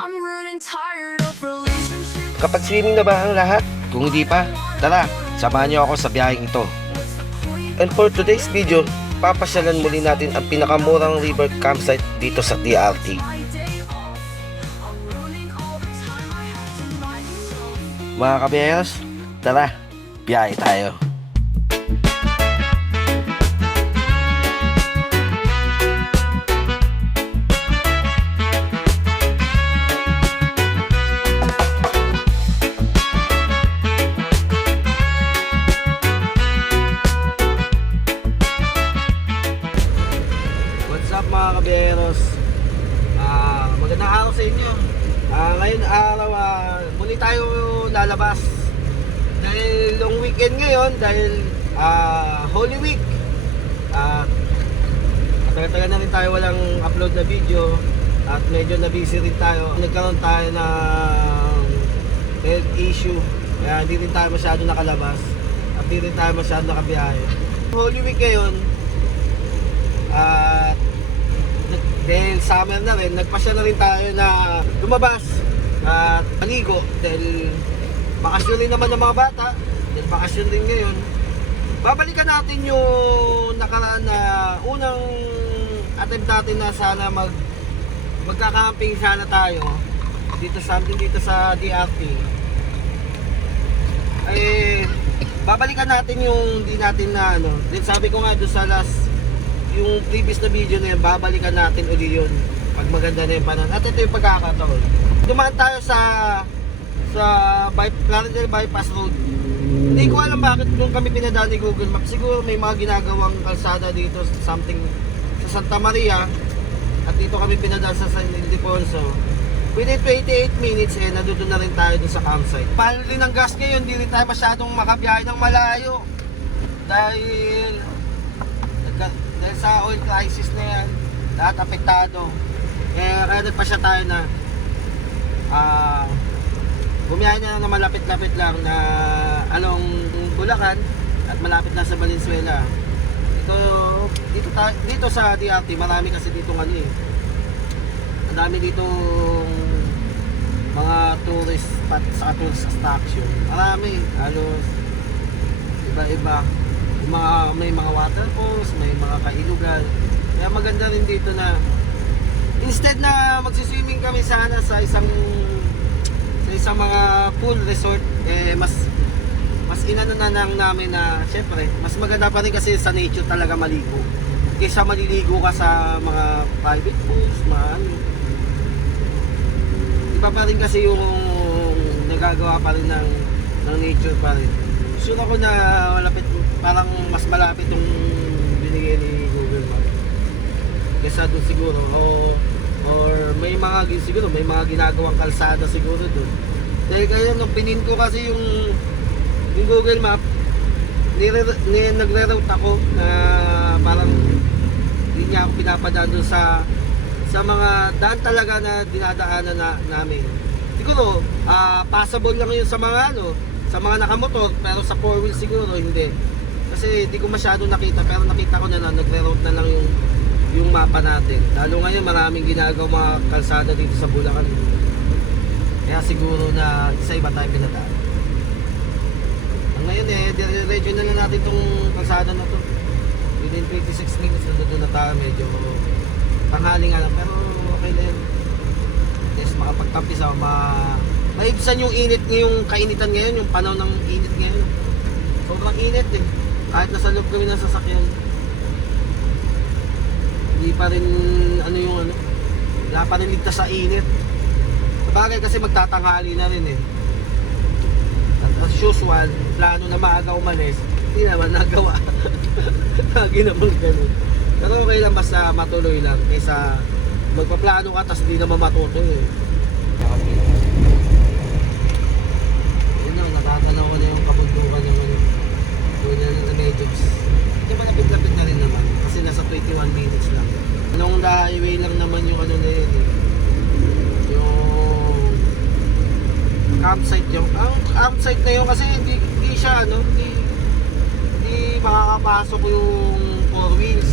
I'm running tired of relationships. Kapag swimming na ba ang lahat? Kung hindi pa, tara, samahan niyo ako sa biyaheng ito. And for today's video, papasyalan muli natin ang pinakamurang river campsite dito sa DRT. Mga kabiyeros, tara, biyahe tayo. What's up mga kabiyeros? Magandang araw sa inyo. Ngayon araw, muli tayo lalabas. Dahil long weekend ngayon, dahil Holy Week. Tagal-tagal na rin tayo walang upload na video. At medyo na-busy rin tayo. Nagkaroon tayo ng health issue. Kaya hindi rin tayo masyado nakalabas. At hindi rin tayo masyado nakabiyahe. Holy Week ngayon, dahil summer na rin, nagpasya na rin tayo na lumabas at maligo dahil bakasyon rin naman ng mga bata, dahil bakasyon rin ngayon. Babalikan natin yung nakaraan na unang attempt natin na sana magkakamping sana tayo dito sa DRT. Babalikan natin yung di natin na din sabi ko nga doon sa yung previous na video na yun, babalikan natin uli yun pag maganda na yung panahon. At ito yung pagkakataon. Dumaan tayo sa Clarendon Bypass Road. Hindi ko alam bakit nung kami pinadaan ni Google Maps. Siguro may mga ginagawang kalsada dito, something sa Santa Maria. At dito kami pinadaan sa San Ildefonso. Within 28 minutes, nandun na rin tayo dun sa campsite. Mahal rin ang gas ngayon, hindi rin tayo masyadong makabiyahe ng malayo. Dahil sa oil crisis na yan, lahat apektado. Kaya nagpasya tayo na bumiyahe na malapit-lapit lang na along Bulacan at malapit na sa Valenzuela. Dito sa DRT, marami kasi dito ang dami dito mga tourist spot sa tourist attraction. Marami, halos iba-iba. May mga waterfalls, may mga kailugan. Kaya maganda rin dito na instead na magsiswimming kami sana sa isang mga pool resort, mas inano na lang namin na syempre mas maganda pa rin kasi sa nature talaga maligo kaysa maliligo ka sa mga private pools, iba pa rin kasi yung nagagawa pa rin ng nature pa rin. Sure ako na parang mas malapit yung binigay ni Google Maps kesa doon siguro, or may mga ginagawang kalsada siguro doon. Dahil kaya nung pinin ko kasi yung Google Map, nagre-route ako na parang hindi niya ako pinapadaan doon sa mga daan talaga na dinadaanan namin. Siguro passable lang yun sa mga sa mga nakamotor, pero sa 4-wheel siguro hindi. Kasi hindi ko masyado nakita, pero nakita ko na nagre-route na lang yung mapa natin. Lalo ngayon maraming ginagawa mga kalsada dito sa Bulacan. Kaya siguro na sa iba tayo pinadaan. Ngayon diretso na lang natin itong kalsada na to. Within 26 minutes na tayo, medyo tanghali nga lang, pero okay na yun. Yes, makapagtampis ako, maibsan yung init ngayong kainitan ngayon, yung panahon ng init ngayon. Sobrang init kahit nasa loob kami ng sasakyan. Hindi pa rin wala pa rin ligtas sa init. Sabagay kasi magtatanghali na rin At as usual, plano na maaga umalis, hindi naman nagawa. Lagi naman ganun. Pero okay lang, basta matuloy lang kaysa magpaplano ka tapos hindi naman matutuloy. Nakakanaw ko na yung kabundukan na medyo hindi pa napit-lapit na rin naman kasi nasa 21 minutes lang. Nung highway lang naman yung na yun yung campsite ang campsite na yun kasi hindi siya hindi makakapasok yung 4 wheels.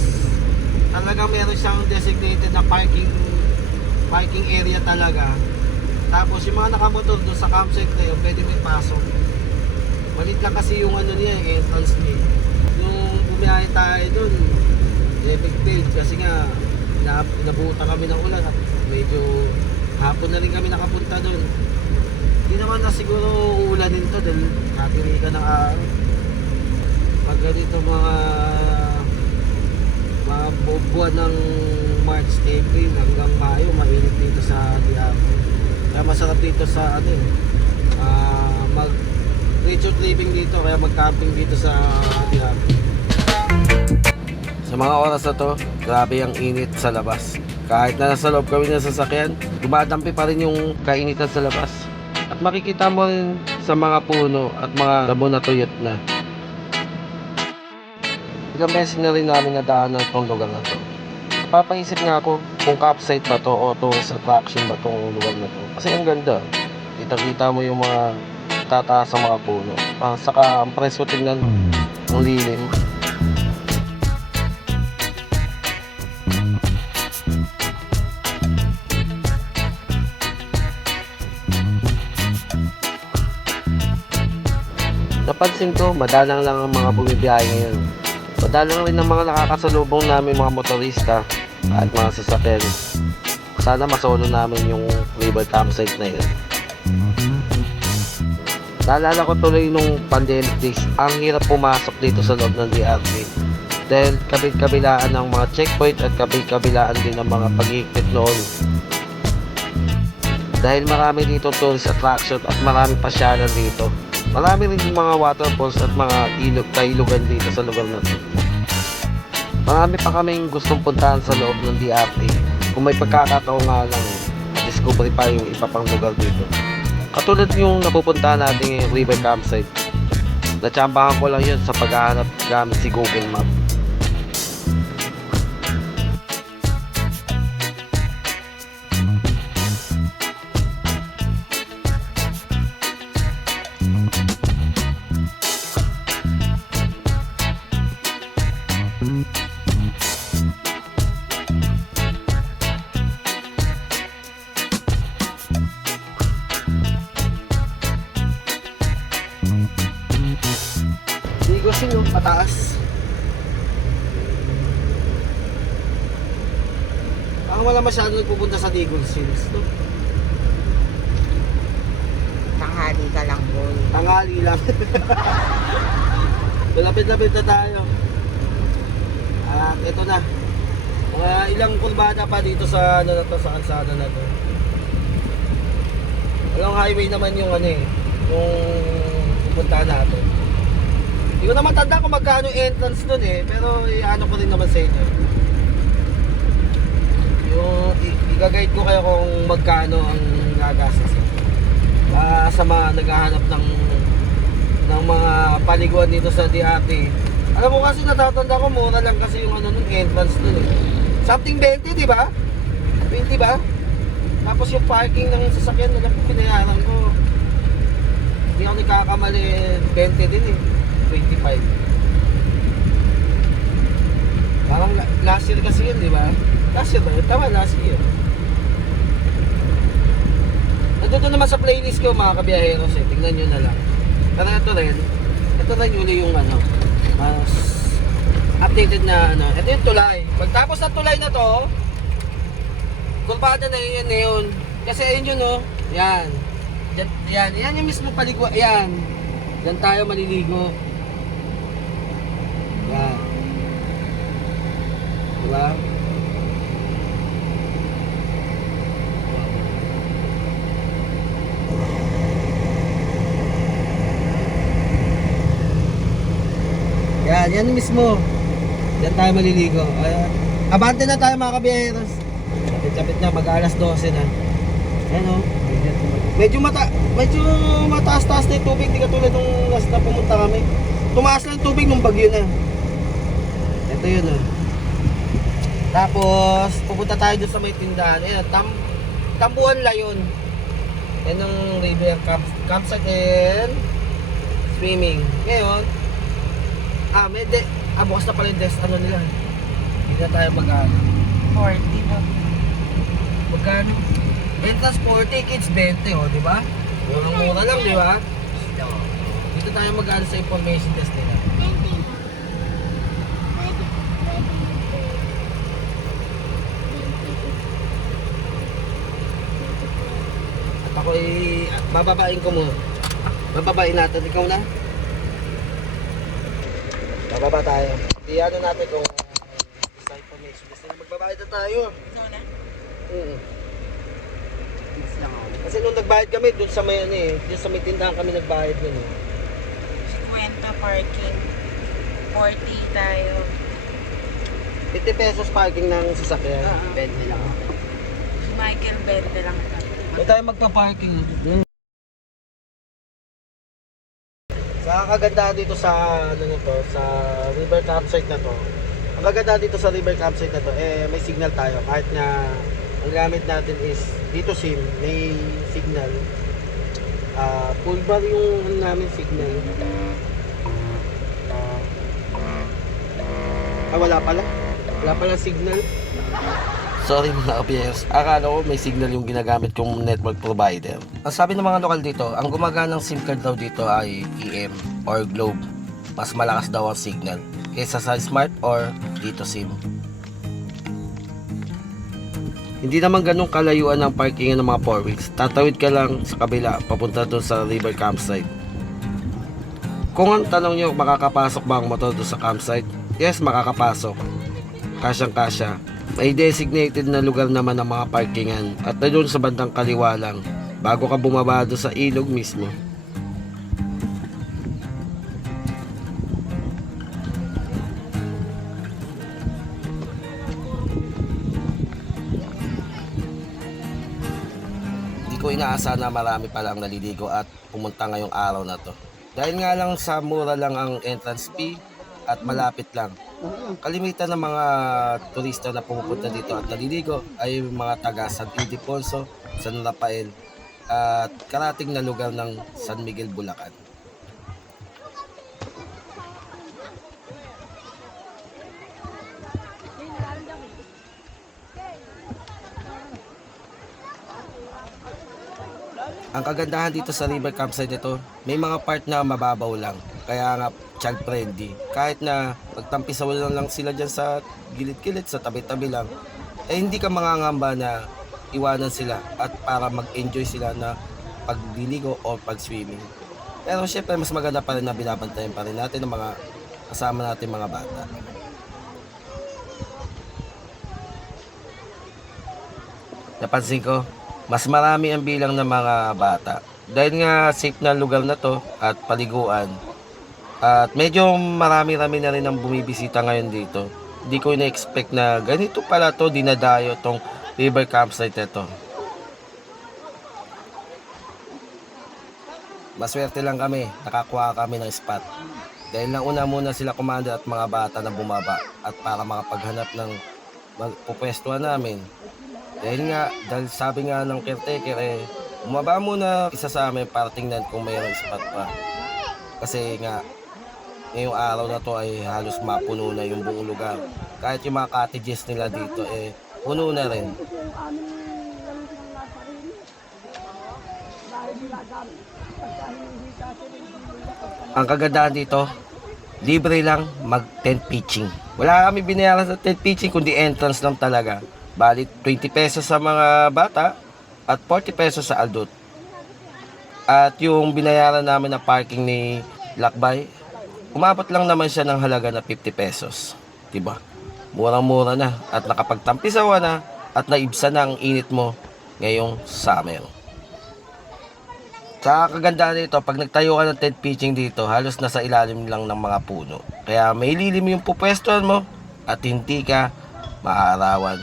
Talagang meron siyang designated na parking area talaga Tapos yung mga nakamotor doon sa campsite na yun, pwede may pasok. Malit lang kasi yung ano niya, yung entrance niya. Nung bumiyahe tayo doon, effective kasi nga nabuta kami ng ulan at medyo hapon na rin kami nakapunta doon. Hindi naman na siguro ulanin to dahil natirikan ng araw. Pag ganito mga buwan ng March, April hanggang Mayo, mainit dito sa Diablo. Kaya masarap dito sa ano mag nature living dito, kaya mag-camping dito sa Diablo. Sa mga oras na to, grabe ang init sa labas. Kahit na nasa loob kami ng sasakyan, dumadampi pa rin yung kainitan sa labas. At makikita mo rin sa mga puno at mga damo na tuyot na. Ilang beses na rin namin nadaanan itong lugar na to. Napapaisip nga ako kung campsite ba to o tourist attraction ba itong lugar na to. Kasi ang ganda. Kita-kita mo yung mga tataas sa mga puno. Saka ang presko tingnan, ang lilim. Napansin ko, madalang lang ang mga bumibiyahe ngayon. Madalang rin ang mga nakakasalubong namin mga motorista at mga sasakyan. Sana masolo namin yung river campsite na yun. Naalala ko tuloy nung pandemic days, ang hirap pumasok dito sa loob ng DRT. Dahil kabit-kabilaan ng mga checkpoint at kabit-kabilaan din ng mga pag-iikpit noon. Dahil marami dito tourist attraction at marami pasyalan dito. Marami rin mga waterfalls at mga kailugan dito sa lugar na ito. Marami pa kaming gustong puntahan sa loob ng DRT. Kung may pagkakataon nga lang, discovery pa yung iba pang lugar dito. Katulad yung napupuntahan natin yung river campsite. Natsambahan ko lang yun sa paghahanap gamit si Google Map. Digos yun, pataas. Wala masyado nagpupunta sa Digos Hills, no? Tanghali ka lang, boy. Tanghali lang. Lapit-lapit na tayo. At ito na. Mga ilang kurbada pa dito sa ano na to, sa kalsada na to. Walang highway naman yung ano eh, yung pupuntahan natin. Hindi ko naman tanda kung magkano entrance nun eh, pero ano ko rin naman sa inyo. Yung i-guide ko kayo kung magkano ang gagastos sa mga naghahanap ng mga paliguan dito sa DRT. Alam mo kasi natatanda ko, mura lang kasi yung ano nun, entrance nun eh. Something 20, di ba? 20 ba? Tapos yung parking ng sasakyan na pinayaran ko. Hindi ako nagkakamali, 20 din eh. 25. Parang last year kasi yun, di ba? Last year ba? Tama, last year. Nandito naman sa playlist ko mga kabiyaheros eh. Tingnan nyo na lang. Pero ito rin yun yung ano, mas updated na ano. Ito yung tulay. Pagtapos ng tulay na to, kurbada na yun. Kasi ayun yun oh. Yan. Yan yung mismo paligwa. Yan. Diyan tayo maliligo. Yan. Diba? Yan mismo. Diyan tayo maliligo. Abante na tayo mga kabiyaheros. Kapit-kapit na, mag-alas 12 na. Ayan o. Medyo mataas-taas na yung tubig. Di katulad nung last na pumunta kami. Tumaas lang yung tubig nung bagyo na. Ito yun o. Tapos, pupunta tayo dun sa may tindahan. Ayan, Tambuhan Layon. Yan ang river campsite and swimming. Ngayon, bukas na pala yung desk, ano nila. Hindi na tayo mag-ano. 40 na. Magkano? Entrance 40, kids 20, oh, di ba? Murang-mura lang, di ba? Dito tayo mag-ano sa information test nila. At ako bababain ko muna. Bababain natin, ikaw na. Bababa tayo. Iano natin kung sa information test nila. Magbabayad na tayo. Ikaw na? Kasi nung nagbayad kami, dun sa may ano eh, dun sa may tindahan kami nagbayad nun eh. 50 parking. 40 tayo. 50 pesos parking ng sasakyan. 20 lang. Si Michael, 20 lang ito. Doon tayo magpa-parking. Sa kagandahan dito sa ano na to, sa river campsite na to. Ang kagandahan dito sa river campsite na to, may signal tayo. Kahit nga ang gamit natin is dito SIM, may signal. Full bar yung ano namin signal. Wala pala. Wala pala signal. Sorry mga kapiyers, akala ko may signal yung ginagamit kong network provider. Ang sabi ng mga lokal dito, ang gumaganang SIM card daw dito ay EM or Globe. Mas malakas daw ang signal kaysa sa Smart or dito SIM. Hindi naman ganun kalayuan ng parkingan ng mga 4 wheels. Tatawid ka lang sa kabila, papunta doon sa river campsite. Kung ang tanong nyo, makakapasok ba ang motor doon sa campsite? Yes, makakapasok. Kasyang-kasya. May designated na lugar naman ng mga parkingan at doon sa bandang kaliwa lang bago ka bumaba doon sa ilog mismo. Hindi ko inaasahan na marami palang naliligo at pumunta ngayong araw na to. Dahil nga lang sa mura lang ang entrance fee at malapit lang. Kalimitan ng mga turista na pumupunta dito at naliligo ay mga taga San Ildefonso, San Rafael at karating na lugar ng San Miguel, Bulacan. Ang kagandahan dito sa river campsite ito, may mga part na mababaw lang. Kaya nga child friendly. Kahit na magtampisaw lang sila dyan sa gilid-gilid, sa tabi-tabi lang, hindi ka mangangamba na iwanan sila at para mag-enjoy sila na pagliligo o pag-swimming. Pero syempre mas maganda pa rin na binabantayan pa rin natin ng mga kasama natin mga bata. Napansin ko, mas marami ang bilang ng mga bata. Dahil nga safe na lugar na to at paliguan. At medyo marami-rami na rin ang bumibisita ngayon dito. Hindi ko na-expect na ganito pala to dinadayo tong river campsite ito. Maswerte lang kami, nakakuha kami ng spot. Dahil nauna muna sila commander at mga bata na bumaba at para makapaghanap ng magpupwestuhan namin. Dahil sabi nga ng caretaker bumaba muna isa sa amin para tingnan kung mayroong spot pa. Kasi nga, ngayong araw na to ay halos mapuno na yung buong lugar. Kahit yung mga cottages nila dito puno na rin. Ang kagandahan dito, libre lang mag-tent pitching. Wala kami binayaran sa tent pitching kundi entrance lang talaga. Bali 20 pesos sa mga bata at 40 pesos sa adult. At yung binayaran namin na parking ni Lakbay, umabot lang naman siya ng halaga na 50 pesos. Diba? Murang-mura na at nakapagtampisawa na at naibsa na ang init mo ngayong summer. Sa kagandahan nito, pag nagtayo ka ng tent pitching dito, halos nasa ilalim lang ng mga puno. Kaya may lilim yung pupwestuhan mo at hindi ka maaarawan.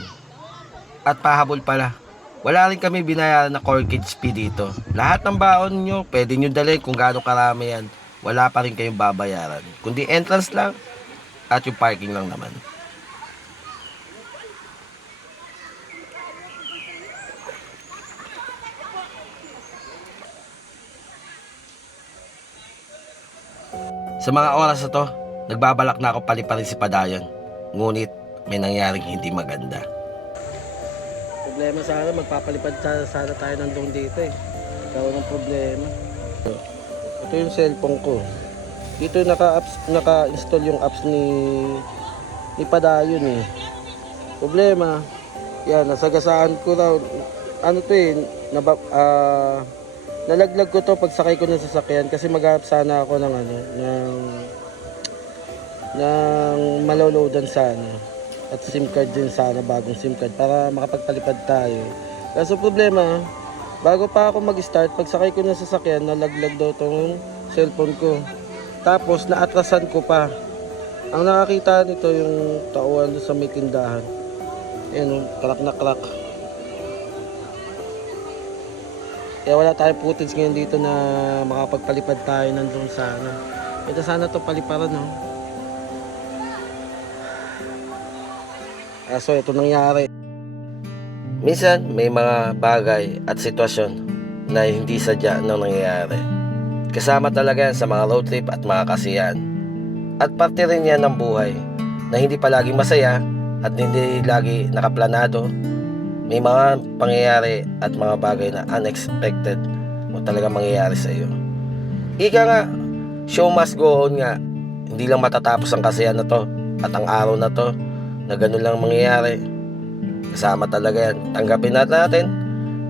At pahabol pala, wala rin kami binayaran na corkage fee dito. Lahat ng baon nyo, pwede nyo dalhin kung gaano karami yan. Wala pa rin kayong babayaran. Kundi entrance lang at yung parking lang naman. Sa mga oras na to, nagbabalak na ako paliparin si Padayon. Ngunit may nangyaring hindi maganda. Problema sana, magpapalipad sana tayo nandun dito eh. Ikaw ng problema. Ito yung cellphone ko. Dito naka-install yung apps ni Padayon eh. Problema, yan, nasagasaan ko raw. Ano to eh, nalaglag ko to pagsakay ko ng sasakyan kasi maghanap sana ako ng maloloadan sana at SIM card din sana, bagong SIM card para makapagpalipad tayo. Kaso problema, bago pa ako mag-start, pagsakay ko ng sasakyan, nalaglag daw tong cellphone ko. Tapos naatrasan ko pa. Ang nakakita nito yung tauhan sa may tindahan. Ayan, crack na crack. Kaya wala tayong footage ngayon dito na makapagpalipad tayo nandun sana. Ito sana to paliparan, no? So ito nangyari. Minsan may mga bagay at sitwasyon na hindi sadya nang nangyayari. Kasama talaga yan sa mga road trip at mga kasiyahan. At parte rin yan ng buhay na hindi palagi masaya at hindi lagi nakaplanado. May mga pangyayari at mga bagay na unexpected o talaga mangyayari sa iyo. Ika nga, show must go on nga. Hindi lang matatapos ang kasiyahan na to at ang araw na to na ganun lang mangyayari. Kasama talaga yan. Tanggapin natin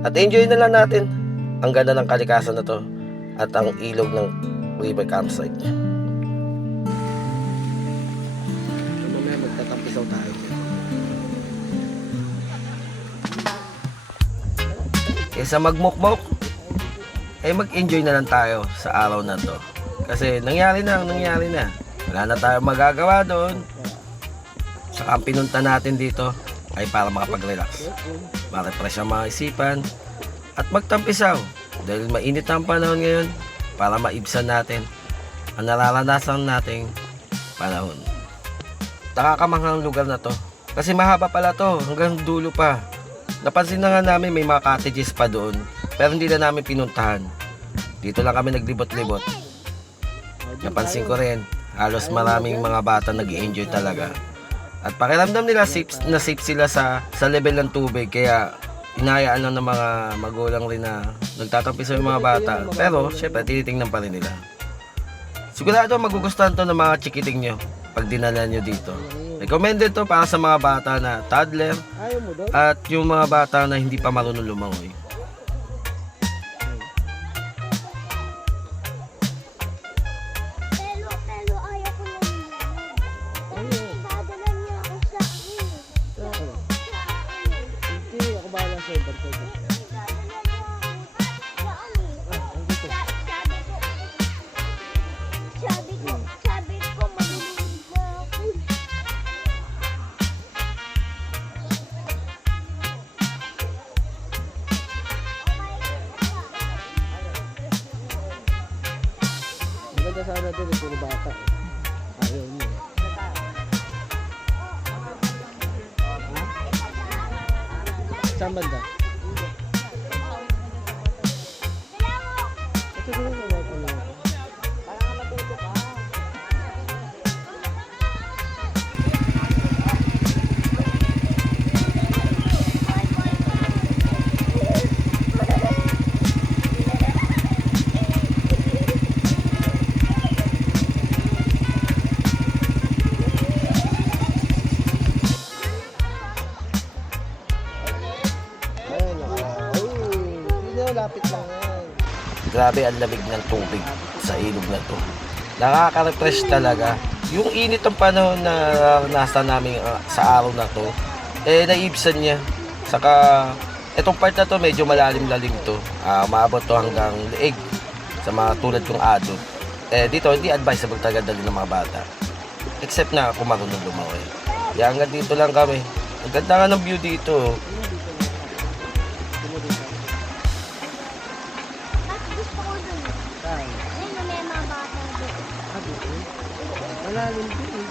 at enjoy na lang natin ang ganda ng kalikasan na to at ang ilog ng river campsite. So mamaya magtatampisaw tayo. Kaysa magmukmok, ay mag-enjoy na lang tayo sa araw na to. Kasi nangyari na. Wala na tayong magagawa doon. Saka ang pinunta natin dito ay para makapag-relax, ma-refresh ang mga isipan, at magtampisaw. Dahil mainit ang panahon ngayon, para maibsan natin ang nararanasan nating panahon. Nakakamanghang lugar na to. Kasi mahaba pala to, hanggang dulo pa. Napansin na nga namin may mga cottages pa doon, pero hindi na namin pinuntahan. Dito lang kami naglibot-libot. Napansin ko rin, halos maraming mga bata nag-i-enjoy talaga. At pakiramdam nila safe sila sa level ng tubig, kaya inayaan lang ng mga magulang rin na nagtatampisaw yung mga bata. Pero syempre tinitingnan pa rin nila. Sigurado magugustuhan to ng mga chikiting nyo pag dinala nyo dito. Recommended to para sa mga bata na toddler at yung mga bata na hindi pa marunong lumangoy. Pero ayaw ko na dadala niya ako sa akin. Hindi, ako bahala sa'yo. Dadala niya ako sa akin. Sabi ko, malulunod na ako. Maganda sana din, puro bata. Ayaw niyo. Saan banda? Ito din ang mga pala. Lapit lang yan. Grabe ang lamig ng tubig sa ilog na to. Nakaka-refresh talaga. Yung init ng panahon na nasa namin sa araw na to, naibsan niya. Saka, itong part na to medyo malalim-lalim to. Maabot to hanggang leeg sa mga tulad kong adult. Dito, hindi advisable talaga dali ng mga bata. Except na kung marunong lumawi. Kaya hanggang dito lang kami. Ang ganda nga ng view dito. Gusto ko dun. Ayun, may mga bata dun. Malalim din.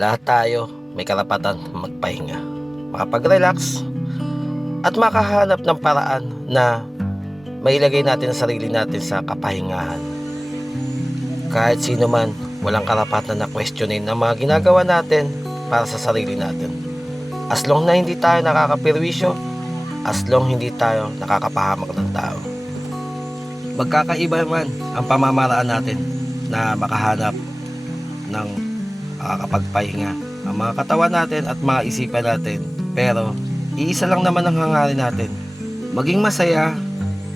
lahat tayo may karapatan magpahinga, makapag-relax, at makahanap ng paraan na mailagay natin ang sarili natin sa kapahingahan. Kahit sino man, walang karapatan na questionin ang mga ginagawa natin para sa sarili natin. As long na hindi tayo nakakapirwisyo, as long hindi tayo nakakapahamak ng tao. Magkakaiba man ang pamamaraan natin na makahanap ng makakapagpahinga ang mga katawan natin at mga isipan natin, pero iisa lang naman ang hangarin natin: maging masaya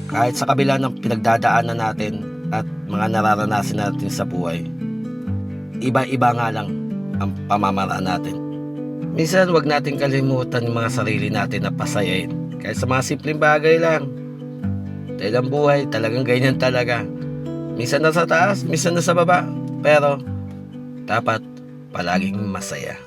kahit sa kabila ng pinagdadaanan natin at mga nararanasan natin sa buhay. Iba-iba nga lang ang pamamaraan natin. Minsan wag natin kalimutan yung mga sarili natin na pasayain, kahit sa mga simpleng bagay lang. Dahil ang buhay talagang ganyan talaga. Minsan nasa taas, minsan nasa baba, pero dapat palaging masaya.